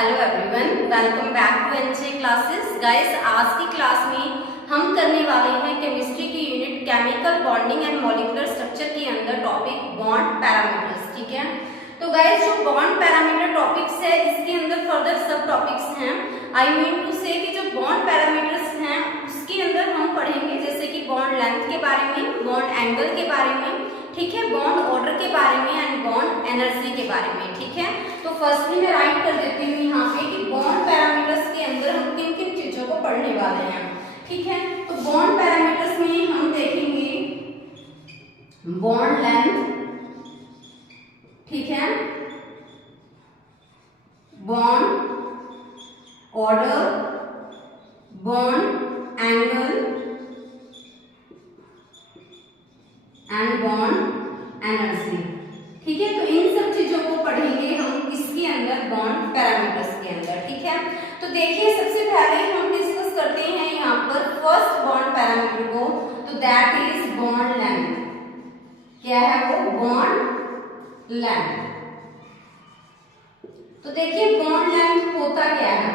Hello everyone, welcome back to NJ classes. Guys, आज की class में हम करने वाले हैं केमिस्ट्री की unit chemical bonding and molecular structure के अंदर टॉपिक बॉन्ड पैरामीटर्स। ठीक है, तो गाइस जो बॉन्ड पैरामीटर टॉपिक्स है इसके अंदर फर्दर सब टॉपिक्स हैं। आई मीन टू से कि जो बॉन्ड पैरामीटर्स हैं उसके अंदर हम पढ़ेंगे जैसे कि बॉन्ड लेंथ के बारे में, बॉन्ड एंगल के बारे में, ठीक है, बॉन्ड ऑर्डर के बारे में एंड बॉन्ड एनर्जी के बारे में। ठीक है, तो फर्स्टली मैं राइट कर देती हूँ यहाँ पे कि बॉन्ड पैरामीटर्स के अंदर हम किन किन चीजों को पढ़ने वाले हैं। ठीक है, तो बॉन्ड पैरामीटर्स में हम देखेंगे बॉन्ड लेंथ, ठीक है, bond order, bond angle and bond energy. ठीक है, तो इन सब चीजों को पढ़ेंगे हम इसके अंदर बॉन्ड पैरामीटर्स के अंदर। ठीक है, तो देखिए सबसे पहले हम डिस्कस करते हैं यहाँ पर फर्स्ट बॉन्ड पैरामीटर को, तो दैट इज बॉन्ड लेंथ। क्या है वो? Bond length. तो देखिए बॉन्ड लेंथ होता क्या है,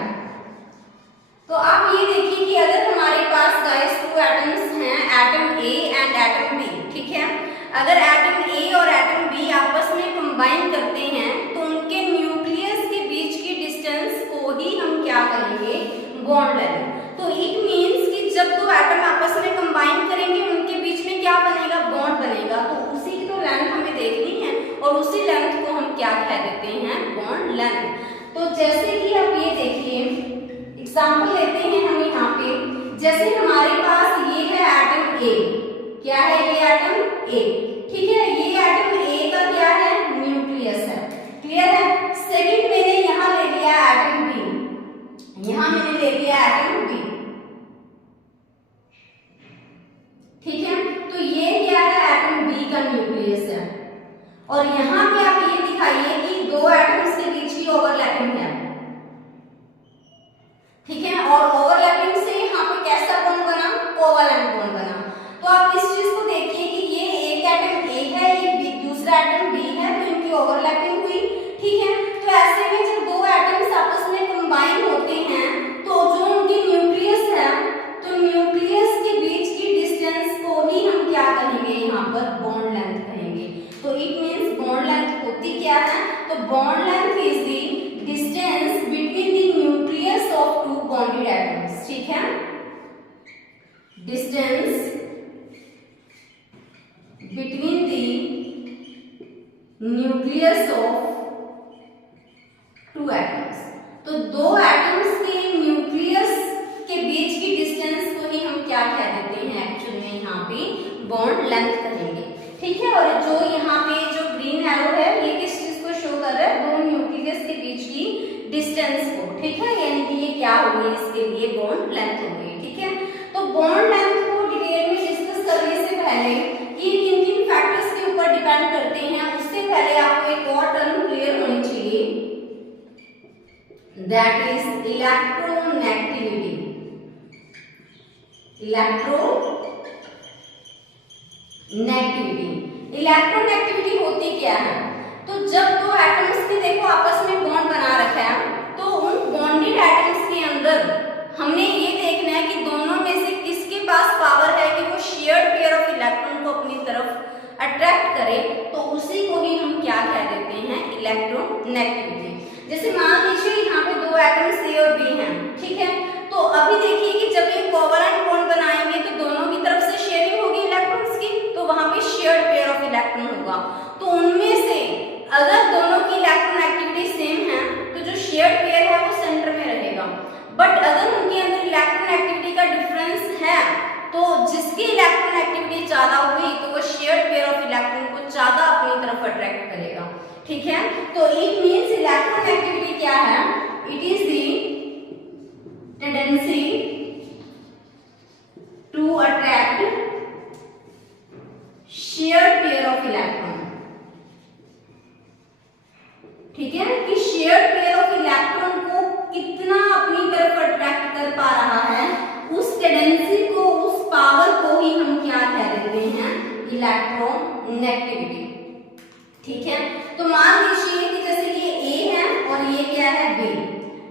तो आप ये देखिए कि अगर हमारे पास गाइस टू एटम्स हैं, atom A and atom B, ठीक है, अगर एटम ए और एटम बी आपस में कंबाइन करते हैं तो उनके न्यूक्लियस के बीच की डिस्टेंस को ही हम क्या कहेंगे? Bond length. तो इट मींस कि जब दो एटम आपस में कंबाइन करेंगे उनके बीच में क्या बनेगा? बॉन्ड बनेगा। तो उसी की तो लेंथ हमें देखनी है और उसी लेंथ को हम क्या कह देते हैं? Bond length. तो जैसे कि आप ये देखिए एग्जाम्पल लेते हैं हम यहाँ पे, जैसे हमारे पास ये है एटम ए। क्या है ये एटम ए? ठीक है, ये एटम ए का क्या है? न्यूक्लियस है। क्लियर है? सेकंड मैंने यहाँ ले लिया एटम बी, यहाँ मैंने ले लिया एटम बी। ठीक है, तो ये क्या है? एटम बी का न्यूक्लियस है। और यहाँ पे आप ये दिखाइए कि दो एटम्स के बीच की ओवरलैपिंग है। ठीक है, और ओवरलैपिंग से यहाँ पे कैसा बॉन्ड बना? कोवैलेंट बॉन्ड बना। तो आप इस चीज को देखिए कि ये एक एटम ए है, ये दूसरा एटम बी है, तो इनकी ओवरलैपिंग हुई। ठीक है, तो ऐसे में जब दो एटम्स आपस में कंबाइन होते हैं तो जो उनकी न्यूक्लियस है, तो न्यूक्लियस के बीच की डिस्टेंस को ही हम क्या कहेंगे? यहाँ पर बॉन्ड लेंथ कहेंगे। तो इट मींस बॉन्ड लेंथ होती क्या है? तो bond length is the distance between the nucleus of two bonded atoms. ठीक है, distance between the nucleus of two atoms। तो दो एटम्स के न्यूक्लियस के बीच की डिस्टेंस को ही हम क्या कह देते हैं? एक्चुअली में यहाँ पे बॉन्ड लेंथ कहेंगे। ठीक है, और जो यहाँ पे जो ग्रीन एरो है ये किस चीज को शो कर रहा है? दो न्यूक्लियस के बीच की डिस्टेंस को। ठीक है, यानी कि ये क्या होगी? इसके लिए बॉन्ड लेंथ होगी। ठीक है, तो बॉन्ड लेंथ को डिटेल में डिस्कस करने से पहले ये किन किन फैक्टर्स के ऊपर डिपेंड करते हैं उससे पहले आपको एक और टर्म क्लियर होनी चाहिए, दैट इज इलेक्ट्रोनेगेटिविटी। इलेक्ट्रोनेगेटिविटी होती क्या है? तो जब दो एटम्स के देखो आपस में बॉन्ड बना रखा है तो उन बॉन्डेड एटम्स के अंदर हमने ये देखना है कि दोनों में से किसके पास पावर है कि वो शेयर्ड पेयर ऑफ इलेक्ट्रॉन को अपनी तरफ अट्रैक्ट करे, तो उसी को ही हम क्या कह देते हैं? इलेक्ट्रोनेगेटिविटी। जैसे मान लीजिए यहाँ पे दो एटम्स ए और बी हैं, ठीक है, तो अभी देखिए कि जब ये कोवैलेंट बॉन्ड बनाएंगे तो दोनों की तरफ से शेयरिंग होगी इलेक्ट्रॉन्स की, तो वहां पे शेयर्ड पेयर ऑफ इलेक्ट्रॉन होगा। तो उनमें से अगर दोनों की इलेक्ट्रोनेगेटिविटी सेम है तो जो शेयर्ड पेयर है वो सेंटर में रहेगा। बट अगर उनके अंदर इलेक्ट्रोनेगेटिविटी का डिफरेंस है तो जिसकी इलेक्ट्रोनेगेटिविटी ज्यादा हुई तो वो शेयर्ड पेयर ऑफ इलेक्ट्रॉन को ज्यादा अपनी तरफ अट्रैक्ट करेगा। ठीक है, तो इट मींस इलेक्ट्रोनेगेटिविटी क्या है? It is the tendency to attract shared pair of electron. ठीक है, कि शेयर्ड पेयर ऑफ इलेक्ट्रॉन को कितना अपनी तरफ अट्रैक्ट कर पा रहा है, उस टेंडेंसी को, उस पावर को ही हम क्या कह देते हैं? इलेक्ट्रोनेगेटिविटी। ठीक है, तो मान लीजिए कि जैसे ये ए है और ये क्या है? बी।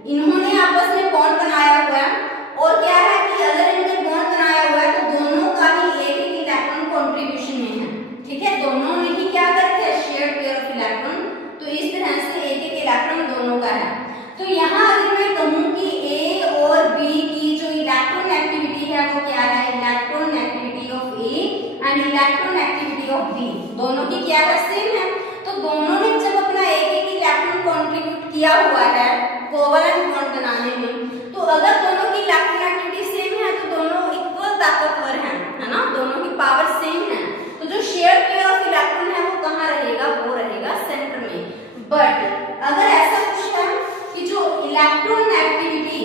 इन्होंने आपस में बॉन्ड बनाया हुआ है और क्या है कि अगर इन्होंने बॉन्ड बनाया हुआ है तो दोनों का ही एक एक इलेक्ट्रॉन कंट्रीब्यूशन में है, ठीक है, दोनों ने ही क्या कर रखा है, शेयर्ड पेयर ऑफ इलेक्ट्रॉन। तो इस तरह से एक एक इलेक्ट्रॉन दोनों का है। तो यहाँ अगर मैं कहूँ कि ए और बी की जो इलेक्ट्रॉन एक्टिविटी है वो क्या है, electron activity of A and electron activity of B, दोनों की क्या है, सेम है। तो दोनों ने जब अपना एक एक इलेक्ट्रॉन कंट्रीब्यूट किया हुआ है कोवलेंट बॉन्ड बनाने में, तो अगर दोनों की इलेक्ट्रॉन एक्टिविटी सेम है तो दोनों इक्वल ताकतवर हैं, है ना, दोनों की पावर सेम है। तो जो शेयर पेयर ऑफ इलेक्ट्रॉन है वो कहाँ रहेगा, वो रहेगा सेंटर में। बट अगर ऐसा कुछ है कि जो इलेक्ट्रॉन एक्टिविटी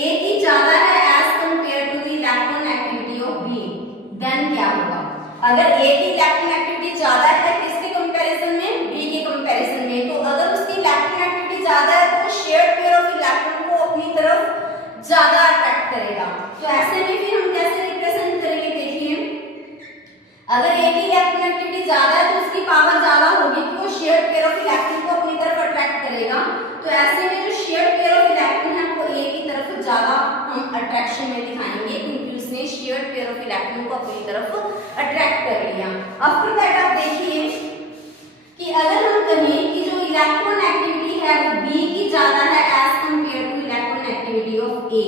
ए की ज्यादा है as compare to the electron activity of B, then क्या होगा, अगर ए की इलेक्ट्रॉन एक्टिविटी ज्यादा है किसके कंपैरिजन में, बी के कंपैरिजन में, तो अगर उसकी इलेक्ट्रॉन एक्टिविटी ज्यादा है तो शेयर्ड पेयर ऑफ इलेक्ट्रॉन को अपनी तरफ ज्यादा अट्रैक्ट करेगा। तो ऐसे में फिर हम कैसे रिप्रेजेंट करेंगे, देखिए अगर ए की इलेक्ट्रॉन एक्टिविटी ज्यादा है तो उसकी पावर ज्यादा होगी कि वो शेयर्ड पेयर ऑफ इलेक्ट्रॉन को अपनी तरफ अट्रैक्ट करेगा। तो ऐसे में जो शेयर्ड पेयर ऑफ इलेक्ट्रॉन है वो ए की तरफ ज्यादा हम अट्रैक्शन में दिखाएंगे क्योंकि उसने शेयर्ड पेयर ऑफ इलेक्ट्रॉन को अपनी तरफ अट्रैक्ट कर लिया। आफ्टर दैट आप देखिए कि अगर हम कहें कि जो इलेक्ट्रॉन एक्टिविटी है वो बी की ज्यादा है as compare to electron activity of A,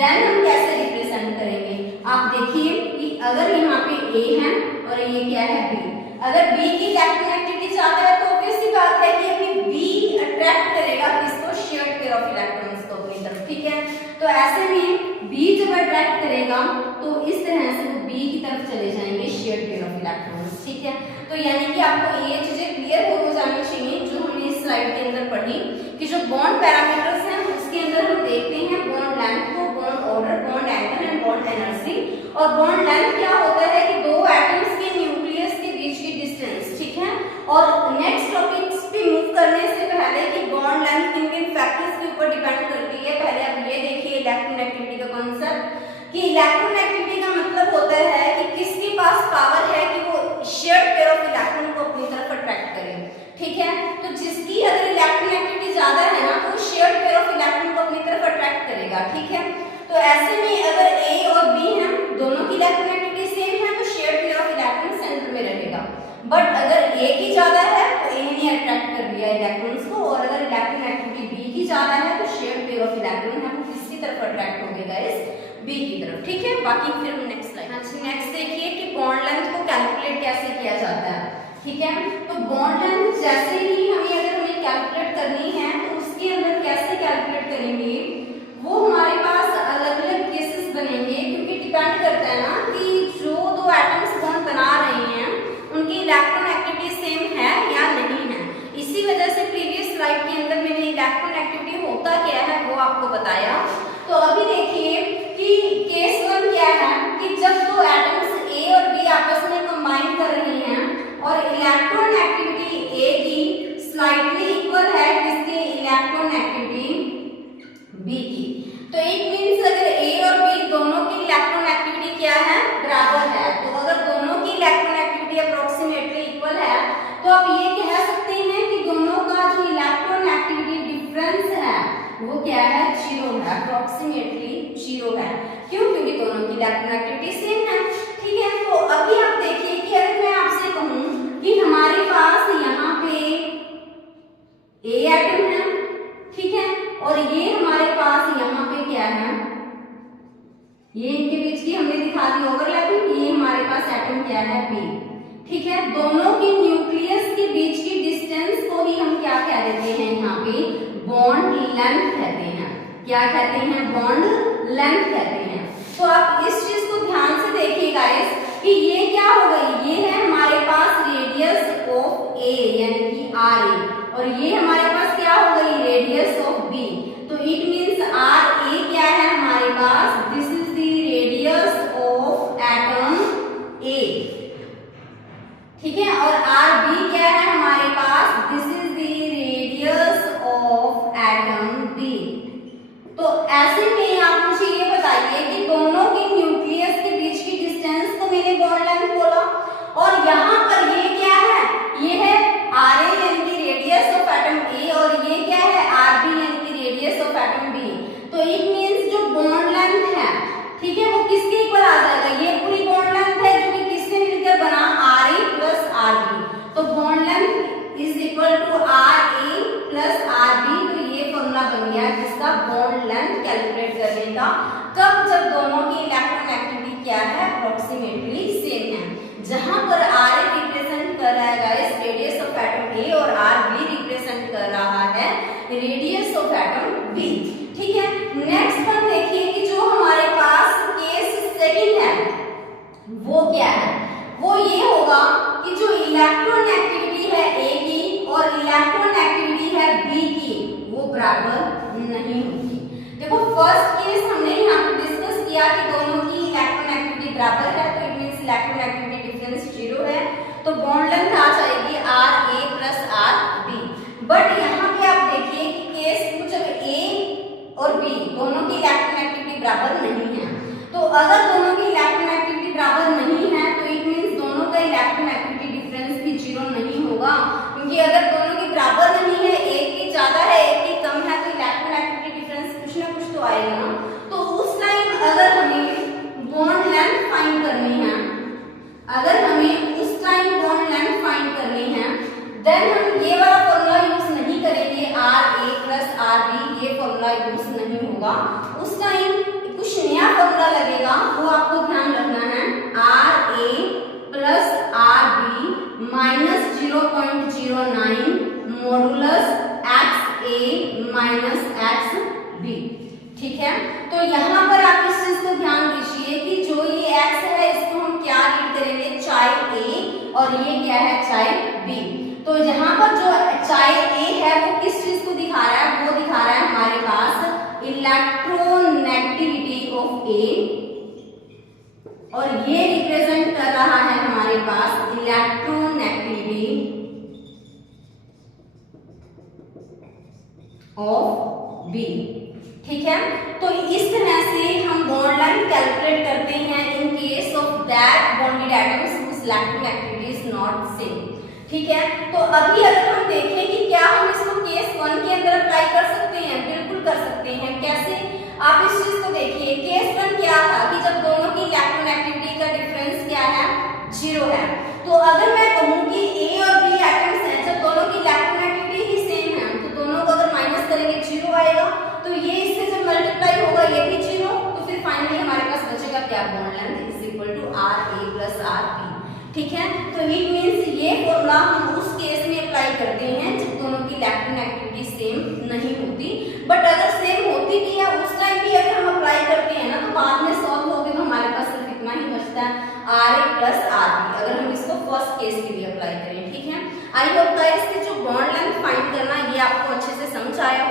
then हम कैसे रिप्रेजेंट करेंगे। आप देखिए कि अगर यहाँ पे ए है और ये क्या है बी, अगर बी की इलेक्ट्रॉन एक्टिविटी ज्यादा है तो ऑब्वियस सी बात है कि अभी बी अट्रैक्ट करेगा किसको, शेयर्ड पेयर ऑफ इलेक्ट्रॉन्स को अपनी तरफ, ठीक है। तो ऐसे में बी जब अट्रैक्ट करेगा तो इस तरह से वो बी की तरफ चले जाएंगे शेयर्ड पेयर ऑफ इलेक्ट्रॉन्स, ठीक है। तो यानी कि आपको ये चीजें क्लियर हो जानी चाहिए जो हमने इस स्लाइड के अंदर पढ़ी कि जो बॉन्ड पैरामीटर्स हैं उसके अंदर हम देखते हैं बॉन्ड लेंथ को, bond order, bond angle and bond energy. और बॉन्ड लेंथ क्या होता है कि दो एटम्स के न्यूक्लियस के बीच की डिस्टेंस, ठीक है। और नेक्स्ट टॉपिक्स पे मूव करने से पहले कि बॉन्ड लेंथ किन किन फैक्टर्स के ऊपर डिपेंड करती है, पहले आप ये देखिए इलेक्ट्रॉन एक्टिविटी का कॉन्सेप्ट कि इलेक्ट्रॉन एक्टिविटी का मतलब होता है कि किसके पास पावर है कि वो शेयर्ड पेयर ऑफ इलेक्ट्रॉन को अपनी तरफ अट्रैक्ट करे, ठीक है। तो जिसकी अगर इलेक्ट्रॉन एक्टिविटी ज्यादा है ना तो शेयर्ड पेयर ऑफ इलेक्ट्रॉन को अपनी तरफ अट्रैक्ट करेगा, ठीक है। तो ऐसे में अगर ए और बी हैं दोनों की इलेक्ट्रॉन एक्टिविटी सेम है तो shared pair of electron centre में रहेगा। बट अगर ए की ज्यादा है तो ए ने अट्रैक्ट कर लिया इलेक्ट्रॉन्स को, और अगर इलेक्ट्रॉन एक्टिविटी बी की ज्यादा है तो शेयर्ड पेयर ऑफ इलेक्ट्रॉन है वो किसकी तरफ अट्रैक्ट हो गया गाइस, बी की तरफ, ठीक है। बाकी फिर हम नेक्स्ट स्लाइड, अच्छा नेक्स्ट देखिए कि बॉन्ड लेंथ को कैलकुलेट कैसे किया जाता है, ठीक है। तो बॉन्ड लेंथ जैसे ही हमें कैलकुलेट करनी है तो उसके अंदर कैसे कैलकुलेट करेंगे, वो हमारे पास अलग अलग केसेस बनेंगे क्योंकि डिपेंड करता है ना कि जो दो एटम्स बॉन्ड बना रहे हैं उनकी इलेक्ट्रॉन एक्टिविटी सेम है या नहीं है। इसी वजह से प्रीवियस स्लाइड के अंदर मैंने इलेक्ट्रॉन एक्टिविटी होता क्या है वो आपको बताया। तो अभी देखिए कि केस 1 क्या है कि जब दो एटम्स ए और बी आपस में कंबाइन कर रही हैं और इलेक्ट्रॉन एक्टिविटी ए की स्लाइटली इक्वल है किसकी, इलेक्ट्रॉन एक्टिविटी बी की। तो इट मींस अगर ए और बी दोनों की इलेक्ट्रॉन एक्टिविटी क्या है, बराबर है। तो अगर दोनों की इलेक्ट्रॉन एक्टिविटी अप्रोक्सीमेटली इक्वल है तो आप ये कह सकते हैं कि दोनों का जो इलेक्ट्रॉन एक्टिविटी डिफरेंस है वो क्या है, 0 है, अप्रोक्सीमेटली 0 है। क्यों, क्योंकि दोनों की इलेक्ट्रॉन एक्टिविटी सेम है, ठीक है। तो अभी आप देखिए कि अगर मैं आपसे कहूं कि हमारे पास यहाँ पे ए एटम है, ठीक है, और ये हमारे पास यहाँ पे क्या है, ये इनके बीच की हमने दिखा दी ओवरलैपिंग, ये हमारे पास एटम क्या है बी, ठीक है। दोनों की न्यूक्लियस के बीच की डिस्टेंस को ही हम क्या कह देते हैं, यहाँ पे बॉन्ड लेंथ कहते हैं। क्या कहते हैं, बॉन्ड लेंथ कहते हैं। तो आप इस चीज को ध्यान से देखिए गाइस कि ये क्या हो गई, ये है हमारे पास रेडियस ऑफ ए यानी कि आर ए, और ये हमारे पास क्या हो गई, रेडियस ऑफ बी। तो इट मींस आर ए क्या है हमारे पास, this is the radius of atom A, ठीक है। और आर बी क्या है हमारे पास, this is the radius of atom B. तो ऐसे में आप मुझे ये बताइए कि दोनों की न्यूक्लियस के बीच की डिस्टेंस को मैंने बॉन्ड लेंथ बोला, और यहाँ पर ये क्या है, ये है आर ए यानी कि रेडियस ऑफ एटम ए, और ये क्या है आर बी यानी कि रेडियस जहां पर आर ए रिप्रेजेंट कर रहा है गाइस रेडियस ऑफ एटम ए और आर बी रिप्रेजेंट कर रहा है रेडियस ऑफ एटम बी। ठीक है, नेक्स्ट वन देखिए कि जो हमारे पास केस सेकंड है वो क्या है, वो ये होगा कि जो इलेक्ट्रॉन एक्टिविटी है ए की और इलेक्ट्रॉन एक्टिविटी है बी की वो बराबर नहीं होगी। देखो फर्स्ट केस हमने यहाँ पे डिस्कस किया कि दोनों की इलेक्ट्रॉन एक्टिविटी बराबर है, तो it means electron activity difference 0 है, तो बॉन्ड लेंथ आ जाएगी R A plus R B. But यहाँ पे आप देखिए कि केस जब ए और बी दोनों की इलेक्ट्रॉन एक्टिविटी बराबर नहीं है, तो अगर दोनों की इलेक्ट्रॉन एक्टिविटी बराबर नहीं है तो इट मींस दोनों का इलेक्ट्रॉन एक्टिविटी डिफरेंस भी 0 नहीं होगा, क्योंकि अगर दोनों की बराबर नहीं है, एक की ज्यादा है एक की कम है, तो इलेक्ट्रॉन एक्टिविटी डिफरेंस कुछ ना कुछ तो आएगा ना। तो उस टाइम अगर हमें बॉन्ड लेंथ फाइंड करनी है, अगर हमें उस टाइम बॉन्ड लेंथ फाइंड करनी है, देन हम ये वाला फॉर्मूला यूज नहीं करेंगे R A plus R B, ये फॉर्मूला यूज नहीं होगा। उस टाइम कुछ नया फॉर्मूला लगेगा, वो आपको ध्यान रखना है, R A plus R B minus 0.09 modulus X A minus X B. ठीक है, तो यहाँ पर आप इस चीज को ध्यान दीजिए कि जो ये x है इसको हम क्या रीड करेंगे, चाइल्ड ए, और ये क्या है चाइल्ड बी। तो यहाँ पर जो चाइल्ड ए है वो किस चीज को दिखा रहा है, वो दिखा रहा है हमारे पास इलेक्ट्रोनेगेटिविटी ऑफ ए, और ये रिप्रेजेंट कर रहा है हमारे पास इलेक्ट्रोनेगेटिविटी ऑफ बी। ठीक है, तो इस तरह से हम बॉन्ड लेंथ कैलकुलेट करते हैं in case of that bonded atoms whose electron activity is not same. ठीक है, तो अभी अगर हम देखें कि क्या हम इसको केस 1 के अंदर अप्लाई कर सकते हैं, बिल्कुल कर सकते हैं। कैसे, आप इस चीज को देखिए, केस 1 क्या था कि जब दोनों की इलेक्ट्रॉन एक्टिविटी का डिफरेंस क्या है 0 है, तो अगर मैं कहूं कि ए और बी एटम्स हैं, जब दोनों की इलेक्ट्रॉन एक्टिविटी ही सेम है, तो दोनों को अगर माइनस करेंगे 0 आएगा, तो ये इससे जब मल्टीप्लाई होगा ये भी 0, तो फिर फाइनली हमारे पास बचेगा क्या, bond length is equal to R A plus R B. ठीक है, तो इट मींस ये फॉर्मूला हम उस केस में अप्लाई करते हैं जब दोनों की इलेक्ट्रॉन एक्टिविटी सेम नहीं होती। बट अगर सेम होती भी है उस टाइम भी अगर हम अप्लाई करते हैं ना, तो बाद में सॉल्व होगे तो हमारे पास सिर्फ इतना ही बचता है R A plus R B, अगर हम इसको फर्स्ट केस के लिए अप्लाई करें। ठीक है, आई होप गाइस कि जो बॉन्ड लेंथ फाइंड करना ये आपको अच्छे से समझ आया